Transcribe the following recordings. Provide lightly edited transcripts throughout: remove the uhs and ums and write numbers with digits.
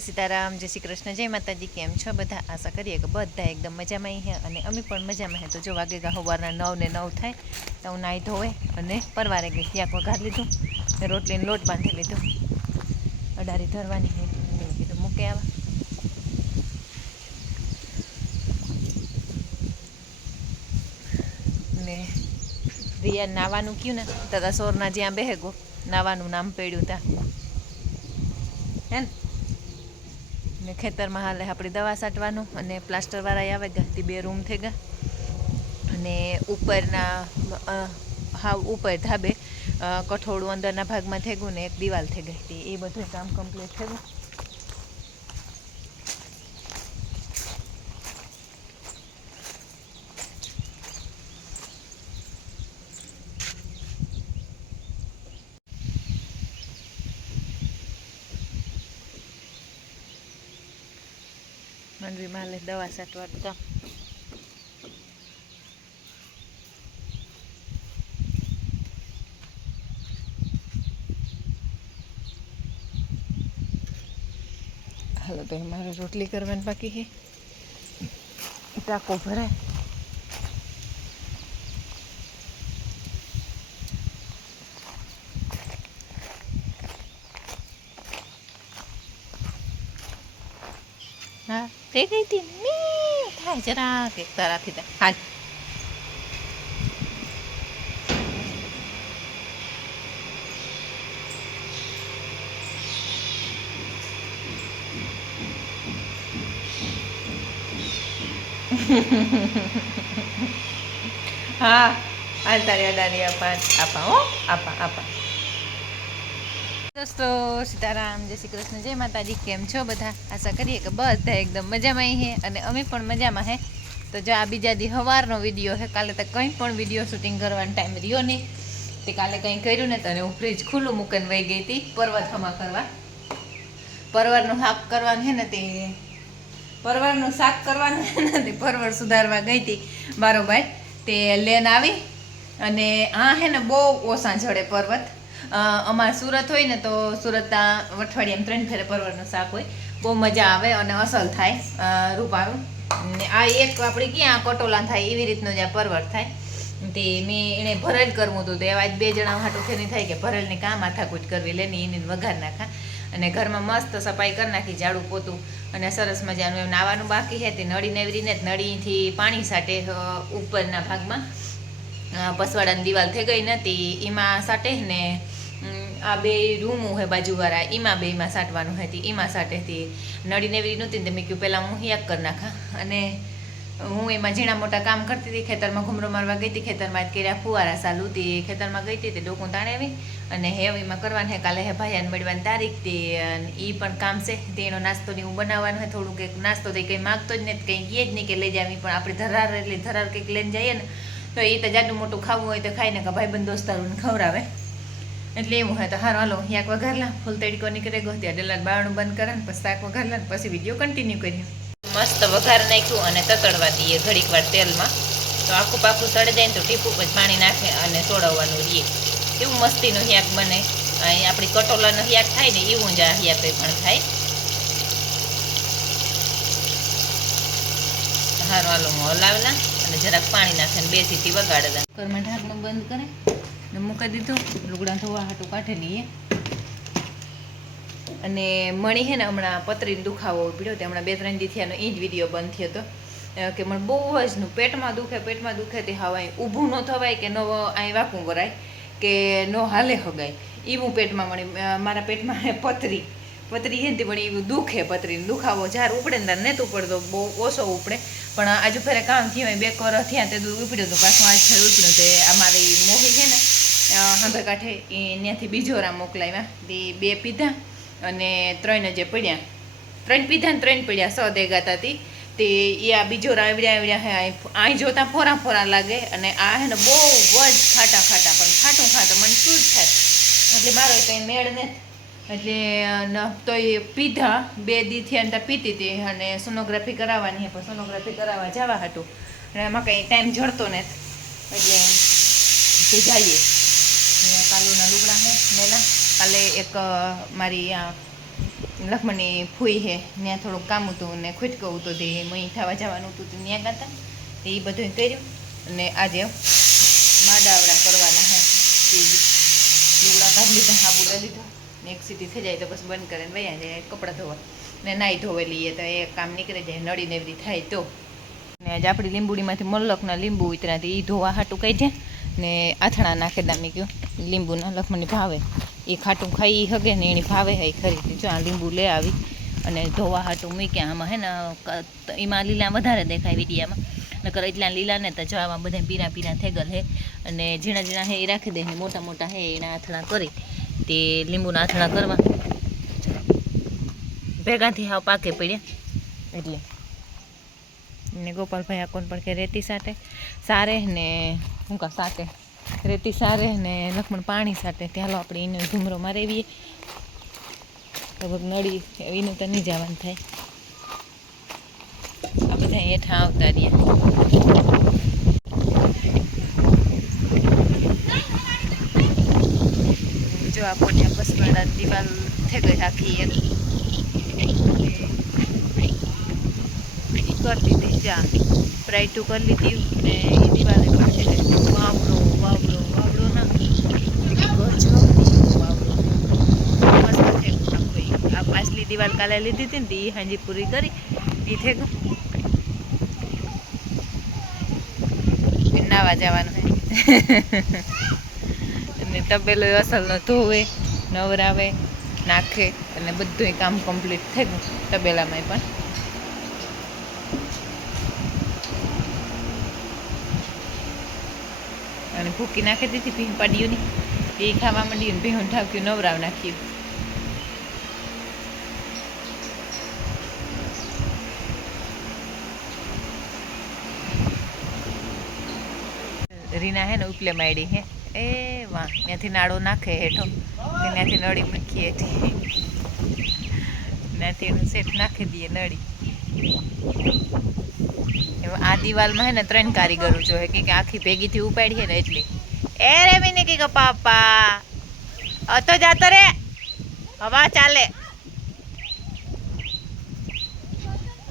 સીતારામ, જય શ્રી કૃષ્ણ, જય માતાજી। કેમ છો બધા? આશા કરીએ કે બધા એકદમ મજામાં હે અને અમે પણ મજામાં હે। તો જો વાગે સવારના 9 ને 9 થાય તો હું નાહી ધોવે અને પરવારે ગઈ, યાક વઘાર લીધું ને રોટલીનો લોટ બાંધી લીધો, અડારી ધરવાની હે એટલે કીધું મૂકે આવા ને રિયા નાવાનું કહ્યું ને તથા સોરના જ્યાં બેહે ગો નાવાનું નામ પડ્યું ત્યાં હે ને ખેતરમાં હાલે આપણી દવા છાંટવાનું અને પ્લાસ્ટરવાળા આવે ગયા તે 2 રૂમ થઈ ગયા અને ઉપરના હા ઉપર ધાબે કઠોળું અંદરના ભાગમાં થઈ ગયું ને એક દિવાલ થઈ ગઈ, એ બધું કામ કમ્પ્લીટ થઈ ગયું। મંડળીમાં હાલે દવા છાંટવાનું કામ। હાલો તો મારે રોટલી કરવાની બાકી છે, ટાંકો ભરાય હા થઈ ગઈ હતી મી થાય જરા કે તારાથી થાય હાલ હા હાલ તારી અડારી આપા હો આપા। દોસ્તો સીતારામ, જય શ્રી કૃષ્ણ, જય માતાજી। કેમ છો બધા? આશા કરીએ કે બધા એકદમ મજામાં હે અને અમે પણ મજામાં હે। તો જો આ બીજા દી સવારનો વિડીયો છે, કાલે તો કંઈ પણ વિડીયો શૂટિંગ કરવાનો ટાઈમ રહ્યો નહીં, તે કાલે કંઈ કર્યું ને તો હું ફ્રીજ ખુલ્લું મૂકીને વહી ગઈ હતી પરવર થમા કરવા, પરવરનું શાક કરવાનું છે ને તે પરવરનું શાક કરવાનું છે ને તે પરવર સુધારવા ગઈ હતી બારોબાર, તે લેન આવી અને આ હે ને બહુ ઓછા જડે પર્વત। અમારે સુરત હોય ને તો સુરતના અઠવાડિયામાં 3 ફેરે પરવરનું શાક હોય, બહુ મજા આવે અને અસલ થાય રૂપારું ને આ એક આપણે ક્યાં કટોલા થાય એવી રીતનું જ આ પરવર થાય। તે મેં એને ભરેલ કરવું હતું તો એવા 2 જણા હાટું થઈને થાય કે ભરેલની કામ માથાકૂટ કરવી લેની એને વઘાર નાખા અને ઘરમાં મસ્ત સફાઈ કરી નાખી, ઝાડું પોતું અને સરસ મજાનું એમ નાવાનું બાકી છે તે નળી નેવરીને જ નળીથી પાણી સાટે ઉપરના ભાગમાં પસવાડાની દિવાલ થઈ ગઈ નથી એમાં સાટે ને આ 2 રૂમો હે બાજુવાળા એમાં 2માં સાટવાનું હતી, એમાં સાટેથી નળી નેવરી નહોતી ને મેં કહ્યું પહેલાં હું હિયાક કરી નાખા અને હું એમાં ઝીણા મોટા કામ કરતી હતી। ખેતરમાં ઘૂમરો મારવા ગઈ હતી, ખેતરમાં જ કર્યા ફુવારા ચાલુ હતી, ખેતરમાં ગઈ હતી તે ડોકું તાણેવી અને હેવીમાં કરવાનું હે કાલે હે ભાઈયાને મળવાની તારીખ તે એ પણ કામ છે તે એનો નાસ્તો ને એવું બનાવવાનું હોય, થોડુંક એક નાસ્તો તો કંઈ માગતો જ નથી, કંઈ કહે જ નહીં કે લઈ જાવી, પણ આપણે ધરાર એટલે ધરાર કંઈક લઈને જઈએ ને તો એ તો જાડું મોટું ખાવું હોય તો ખાઈને કે ભાઈબંધ દોસ્તારોને ખવડાવે એટલે એવું હોય તો હારું હાલો યાક વઘારલા ફૂલ તડકો નીકળે ગયો ત્યાં ડેલાર બારણું બંધ કરે ને પછી શાક વઘારલા ને પછી વિડીયો કન્ટિન્યુ કર્યો। મસ્ત વઘાર નાખ્યું અને તતડવા દઈએ ઘડીક વાર તેલમાં, તો આખું પાખું સડે જાય ને તો ટીપું પછી પાણી નાખે અને સોડવાનું રહીએ, એવું મસ્તીનું હિયાક બને। અહીં આપણી કટોલાનો હિયાક થાય ને એવું જ આ હિયાક પણ થાય। હારું હાલો હું હલાવલા અને જરાક પાણી નાખે ને 2 સીટી વગાડેલા, ઘરમાં ઢાંકણું બંધ કરે ને મૂકી દીધું, લુગડા ધોવા હાટું કાઢી લઈએ અને મણી છે ને હમણાં પતરીને દુખાવો પીડ્યો તે હમણાં 2-3 દી થયાનો એ જ વિડીયો બંધ થયો હતો કે મને બહુ જ પેટમાં દુખે તે હવે ઊભું ન થવાય કે ન અહીં વાંકું કરાય કે ન હાલે હગાય એવું પેટમાં મળી મારા પેટમાં પતરી છે ને તે પણ એવું દુખે, પતરીને દુખાવો જ્યારે ઉપડે ને ત્યારે નથી ઉપડતો, બહુ ઓછો ઉપડે પણ આજુ ફેરે કામ થયું 2 વર્ષ થયા તે દૂધ ઉપડ્યો તો પાછું આજ ફેર ઉપડ્યું તે અમારી મોહી છે ને હાંભે કાંઠે એ ત્યાંથી બીજોરા મોકલાવ્યા તે 2 પીધા અને 3 જે પડ્યા, 3 પીધા ને 3 પડ્યા 6 દેગાતા હતી તે એ આ બીજોરા આવડ્યા હે અહીં જોતા ફોરા લાગે અને આ હે ને બહુ જ ખાટા પણ ખાટું મને શું જ થાય એટલે મારો કંઈ મેળ નથી એટલે તો એ પીધા 2 દી થયા ને પીતી હતી અને સોનોગ્રાફી કરાવવાની પણ સોનોગ્રાફી કરાવવા જવા હતું અને એમાં કંઈ ટાઈમ જડતો નથી એટલે તે જઈએ। કાલુના લુગડા હે મેલા કાલે એક મારી લખમણની ફૂઈ હે ત્યાં થોડુંક કામ હતું ને ખુટકવું હતું તે મહી થવા જવાનું હતું ત્યાં ગાતા એ બધું કર્યું. અને આજે માડાવડા કરવાના હે લુગડા કાઢી લીધા, સાબુ લઈ લીધો ને એક સીટી થઈ જાય તો બસ બંધ કરીને વયા જાય કપડાં ધોવા ને નાહી ધોવા લઈએ તો એ કામ નીકળી જાય, નળી ને એવી થાય તો. ને આજે આપણી લીંબુડીમાંથી મલ્લકના લીંબુ ઉતરાથી એ ધોવા હાટું કહી છે ને આથણા નાખે દામી ગયું લીંબુના લખમણની ભાવે એ ખાટું ખાઈ હગે ને એની ભાવે હે ખરી. જો આ લીંબુ લે આવી અને ધોવા હાટું મૂક્યા. આમાં હે ને એમાં લીલા વધારે દેખાય વિડીયામાં, નકર એટલા લીલા ને તો જો આમાં બધા પીરા પીરા થઈ ગયેલ હે અને ઝીણા ઝીણા હે એ રાખી દે, મોટા મોટા હે એના આથણા કરી તે લીંબુના આથણા કરવા ભેગાથી હાવ પાકે પડ્યા એટલે. ને ગોપાલભાઈ આકોન પણ કે રેતી સારે ને હું કા સાટે રેતી સારે ને લખમણ પાણી સાટે. ત્યાં આપણે એનો ધૂમરો મારેવીએ લગભગ નળી એનું તો નહીં જવાનું થાય. આ બધા હેઠા આવતા રહ્યા. જો આપણને બસ દિવાલ થઈ ગઈ આખી એક કરી દીધી ચા પ્રાઈટું કરી લીધી ને એ દિવાલે પણ છે વાવડો વાવડો વાવડો ના વાવડો મસ્ત થયું. આ પાછલી દિવાલ કાલે લીધી હતી ને એ હાજી પૂરી કરી એ થઈ ગયું. નાવા જવાનું હોય અને તબેલો અસલનો ધોવે નવરાવે નાખે અને બધું કામ કમ્પ્લીટ થઈ ગયું તબેલામાં પણ. અને ભૂકી નાખી દીધી ભીન પાડ્યું ની એ ખાવા માંડ્યું ને ભીહું ઠાક્યું નવરાવ નાખ્યું. રીના હે ને ઉપલે માડી હે એ વાહ ત્યાંથી નાડો નાખે હેઠો ત્યાંથી નળી મૂકીએ ત્યાંથી એનું સેટ નાખી દઈએ નળી. આ દિવાલમાં હે ને 3 કારીગરો જોઈએ કે આખી ભેગીથી ઉપાડીએ ને એટલે. એ રે મિની કે પાપા અતો જાતો રે હવા ચાલે.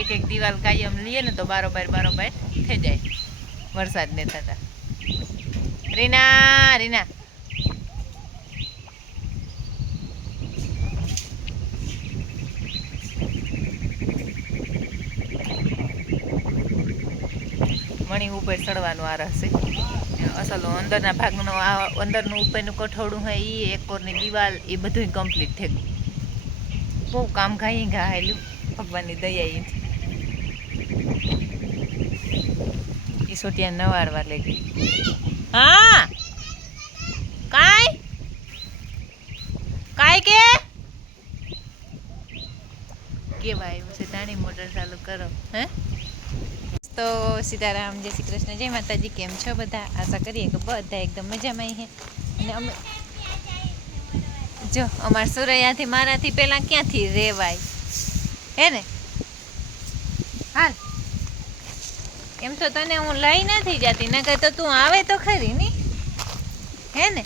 એક દિવાલ કાયમ લઈએ ને તો બારોબાર થઈ જાય વરસાદ ને થતા. રીના રીના મણી ઉપર ચડવાનું આ રહેશે. અસલ અંદરના ભાગનું અંદરનું ઉપરનું કઠોળું હોય એ એક કોરની દિવાલ એ બધું કમ્પ્લીટ થઈ ગયું. બહુ કામ ઘાયેલું ભગવાનની દયા એ સોટિયા નવારવા લઈ ગઈ. હા કાઈ કેવાય એવું છે તાણી મોટર ચાલુ કરો હે. તો સીતારામ, જય શ્રી કૃષ્ણ, જય માતાજી. કેમ છો બધા? આશા કરીએ કે બધા એકદમ મજામાં હે. અને અમે જો અમાર સુરૈયાથી મારાથી પહેલાં ક્યાંથી રેવાય હે ને. હાલ એમ તો તને હું લઈ નથી જતી ને કઈ તો તું આવે તો ખરી ની હે ને.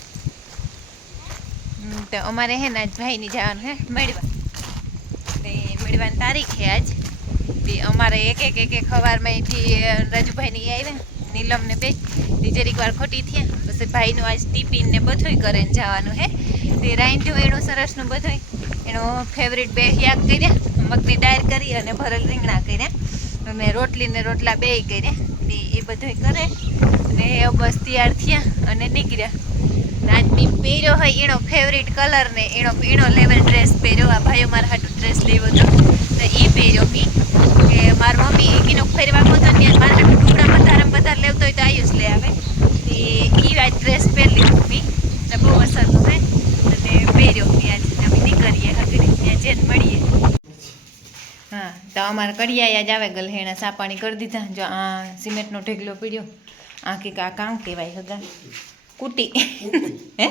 તો અમારે હે ને આજ ભાઈની જવાનું હે મળવા. મળવાની તારીખ છે આજ. અમારે એક સવારમાંથી રાજુભાઈની આવ્યા નીલમને બે જરીક વાર ખોટી થયા. પછી ભાઈનું આજ ટિફિન ને બધું કરીને જવાનું હે. તે રાંધ્યું એનું સરસનું બધું એનો ફેવરિટ 2 શાક કર્યા, મગની દાળ કરી અને ભરેલ રીંગણા કર્યા અને રોટલી ને રોટલા 2 કર્યા. એ બધું કરે અને બસ તૈયાર થયા અને નીકળ્યા. આજ મેં પહેર્યો હોય એનો ફેવરિટ કલર ને એનો લેવલ ડ્રેસ પહેર્યો. આ ભાઈઓ મારા હાટું ડ્રેસ લેવો હતો તો એ પહેર્યો મેં કે મારી મમ્મી એનો ફેરવામાં હતો ને મારા હાટું ટુકડા વધારે લેવતો હોય તો આયુષ લે આવે એ આ ડ્રેસ પહેરી લીધું મેં ને બહુ અસરનું છે અને પહેર્યો મેં આજ. અમે નીકળીએ હકડી ત્યાં જઈને મળીએ. હા તો અમારે કડિયા જ આવે ગલહેણા સા પાણી કરી દીધા. જો આ સિમેન્ટનો ઢેગલો પીડ્યો આ કંઈક આ કામ કહેવાય હગા કુટી હે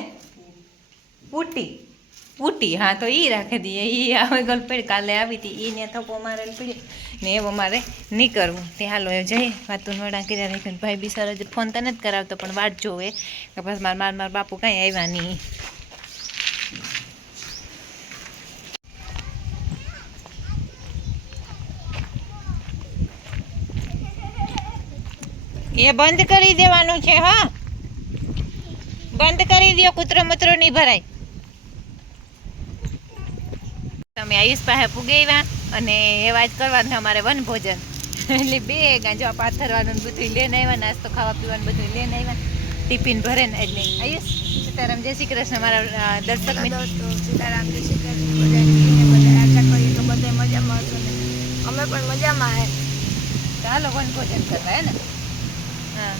પૂટી હા તો એ રાખી દઈએ. એ આવે ગલપેડ કાલે આવી હતી એને થપ્પો મારેલ પીડ્યો ને એવો મારે નહીં કરવું. તે હાલો એ જઈએ વાતું વડા કર્યા રાખ્યું. ભાઈ બિસારો જ ફોન તો નથી કરાવતો પણ વાટ જોવે કે બસ મારા બાપુ કાંઈ આવ્યા નહીં. એ બંધ કરી દેવાનું છે. હા, બંધ કરી દો, કૂતરો મતરો નહીં ભરાય. તમે આયુષ પાસે પુગાવ્યા અને એવા જ કરવાનું છે અમારે વનભોજન. એટલે બે ગાંજો પાથરવાનું બધું લઈને આવ્યા, નાસ્તો ખાવા પીવાનું બધું લઈને આવ્યા, ટિફિન ભરે ને. એટલે આયુષ, સીતારામ, જય શ્રી કૃષ્ણ મારા દર્શક મિત્રો. સીતારામ, જય શ્રી કૃષ્ણ. બધા આશા કરીએ તો બધે મજામાં હશો ને અમે પણ મજામાં હે. ચાલો વનભોજન કરવા, હે ને? હા,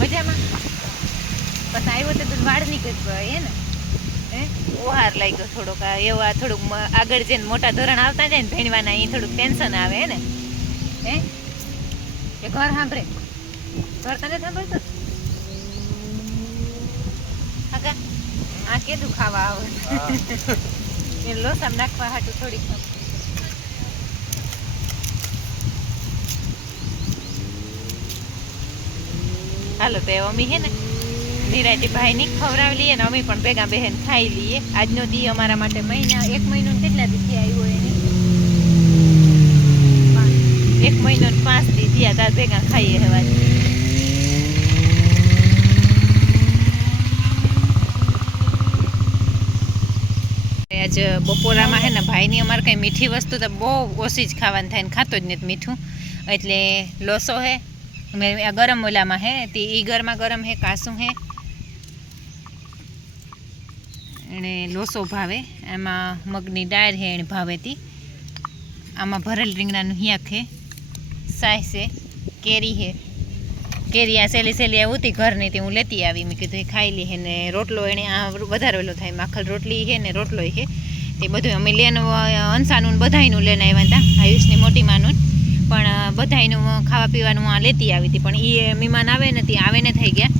મજામાં. બસ આવ્યો તો વાળ નીકળતો હે ને. હે, ઓહાર લાગ્યો થોડોક. એવા થોડુંક આગળ જઈને મોટા ધોરણ આવતા જાય ને ભણવાના, એ થોડુંક ટેન્શન આવે, હે ને? હે, કે ઘર સાંભળે? ઘર તને સાંભળતું? કાકા, આ કેદું ખાવા આવે? એ લોસામ નાખવા હાટું થોડીક. હાલો, તો અમી હે ને નિરાયતી ભાઈ ની ખવડાવી લઈએ ને અમે પણ ભેગા બહેન ખાઈ લઈએ. આજનો દી અમારા માટે મહિના, 1 મહિનો કેટલા દીથી આવ્યો એની? 1 મહિનો ને 5 દી થયા. તાર ભેગા ખાઈએ હવે. આજ બપોરામાં હે ને ભાઈની અમારે કંઈ મીઠી વસ્તુ તો બહુ ઓછી જ ખાવાનું થાય ને ખાતો જ નથી મીઠું. એટલે લોસો હે, ગરમ ઓલામાં હે તે એ ગરમા ગરમ હે, કાસું હે એને લોસો ભાવે. એમાં મગની દાળ હે એને ભાવેતી. આમાં ભરેલ રીંગણાનું હિયાક હે, સાસ છે, કેરી હે. કેરી આ સહેલી સહેલી આવતી ઘરની તે હું લેતી આવી. મેં કીધું એ ખાઈ લી હે. ને રોટલો એને આ વધારેલો થાય, માખલ રોટલી હે ને રોટલો હે. તે બધું અમે લેન અંસાનું બધાયનું લઈને આવ્યા હતા, આયુષની મોટી માનું. પણ બધાયનું ખાવા પીવાનું આ લેતી આવી હતી. પણ એ મહેમાન આવે ને તે આવે ને થઈ ગયા.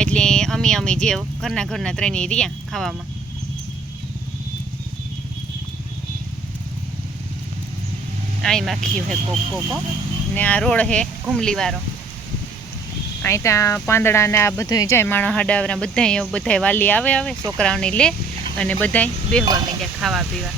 એટલે અમે જે ઘરના ત્રણેય રહ્યા ખાવામાં. અહીં માખ્યું હે કોકો ને આ રોડ હે ઘુમલીવાળો. અહીં ત્યાં પાંદડા ને આ બધું જાય માણસ હાડાવરા બધા વાલી આવે છોકરાઓને લે અને બધા બેહવા માંડ્યા ખાવા પીવા.